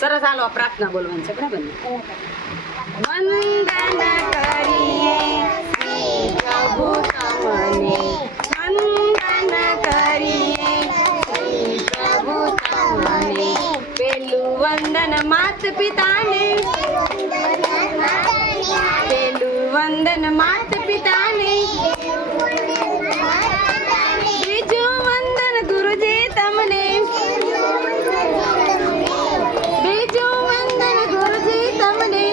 સરસ, હાલો પ્રાર્થના બોલવાની છે બરાબર ને? વંદન કરીએ શ્રી પ્રભુ તમને, વંદન કરીએ શ્રી પ્રભુ તમને. પેલું વંદન માત પિતાને, પેલું વંદન માત પિતાને, બીજું વંદન ગુરુજી તમને, બીજું વંદન ગુરુજી તમને.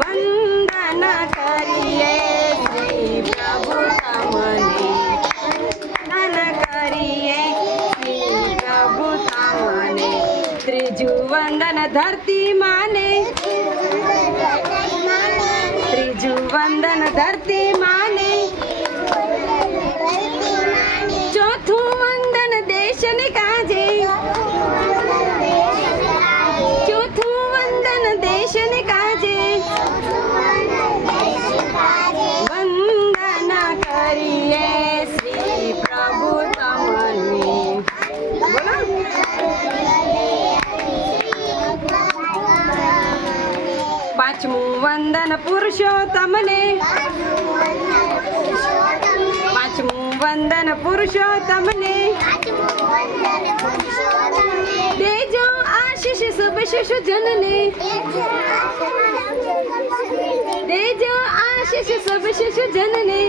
વંદન કરીએ શ્રી પ્રભુ તમને, વંદન કરીએ શ્રી પ્રભુ તમને. ત્રીજું વંદન ધરતી માને, ત્રીજું વંદન ધરતી માને. ચોથું વંદન દેશને કાજે, ચોથું વંદન દેશને કાજે. વંદન કરીએ શ્રી પ્રભુ તમને. બોલો. પાંચમું વંદન પુરુષોત્તમને, પાંચમું વંદન પુરુષોત્તમને. દેજો આશીષ શુભ શિશુ જનને, દેજો આશીષ શુભ શિશુ જનને.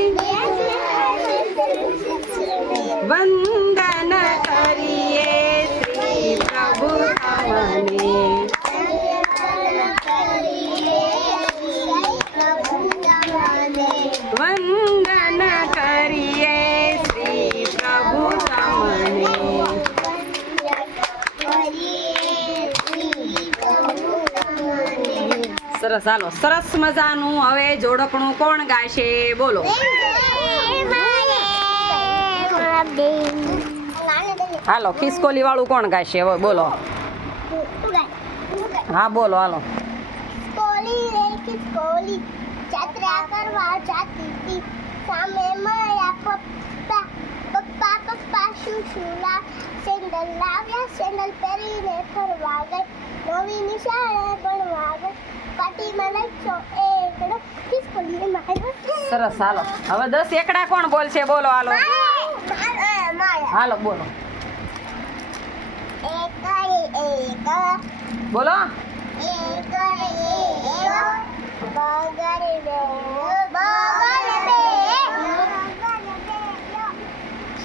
વંદન કરીએ શ્રી પ્રભુ તમને. વંદન કરીએ શ્રી પ્રભુ તમને. સરસ, હાલો સરસ મજાનું હવે જોડકણું કોણ ગાશે બોલો? હાલો ખિસકોલી વાળું કોણ ગાશે હવે બોલો? હા બોલો હાલો. ખિસકોલી રે ખિસકોલી જાત્રા કરવા જાતી હતી, સામે માયા પપ્પા, પપ્પા પપ્પા શુશુલા. સેન્ડલ લાવ્યા, સેન્ડલ પહેરીને ફરવા ગઈ, નવી નિશાળે ભણવા ગઈ, પાટીમાં લખ્યો એકડો, ખિસકોલીએ માર્યો. સરસ, હાલો હવે 10 એકડા કોણ બોલશે બોલો? હાલો હાલો બોલો. એક બોલો.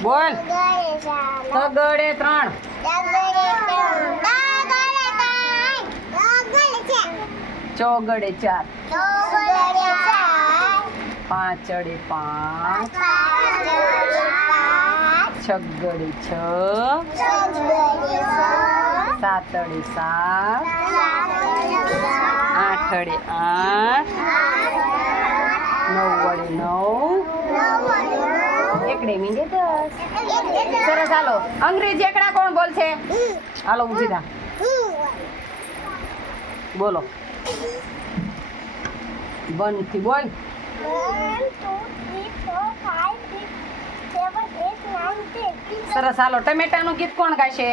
બોલ. તગડે 3, ચોગડે 4, પાંચડે 5, છગડે 6, સાતડે 7, આઠડે 8, નવડે 9, એકડે મીંડે 10. સરસ, હાલો અંગ્રેજી એકડા કોણ બોલશે? હાલો ઊભી થા બોલો. 1 થી બોલ. 1 2 3 4 5 6 7 8 9 10. સરસ, હાલો ટમેટાનું ગીત કોણ ગાશે?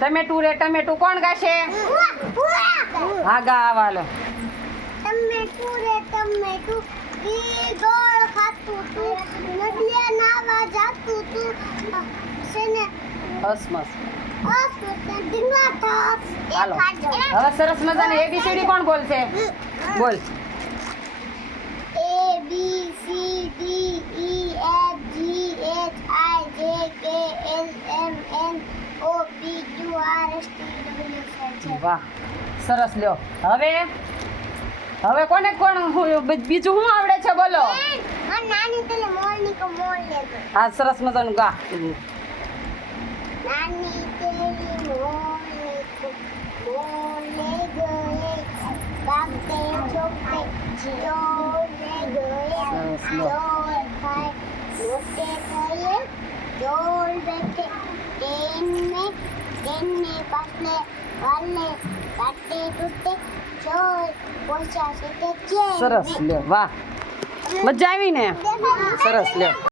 ટમેટું રે ટમેટું કોણ ગાશે? હા ગા વાલો. ટમેટું રે ટમેટું ઈ ગોળ ખાતું તું, નદીએ નાવા જાતું તું, સેને હસમસ. ડીંગલા ઠાસ. હાલો હવે સરસ મજાની ABCD કોણ બોલશે? બોલ. A B C D E F G H I J K L M N O P Q R S T W Z. વાહ સરસ, લ્યો હવે કોને કોણ બીજું શું આવડે છે બોલો? નાની તને મોરની કો મોર લે ગઈ. હા સરસ મજાનું ગા. નાની તેરી મોરની કો મોર લે ગઈ, બાપે ચોપે ચોર લે ગઈ, સરસ, લો. ચોર ખાય મોટે થઈએ, ચોર બેઠે ટ્રેન में, ट्रेन में बसने वाले काटे टूटे ચોર પહોંચ્યા છે તે ચેન. સરસ, લ્યો વાહ મજા આવી ને? સરસ, લ્યો.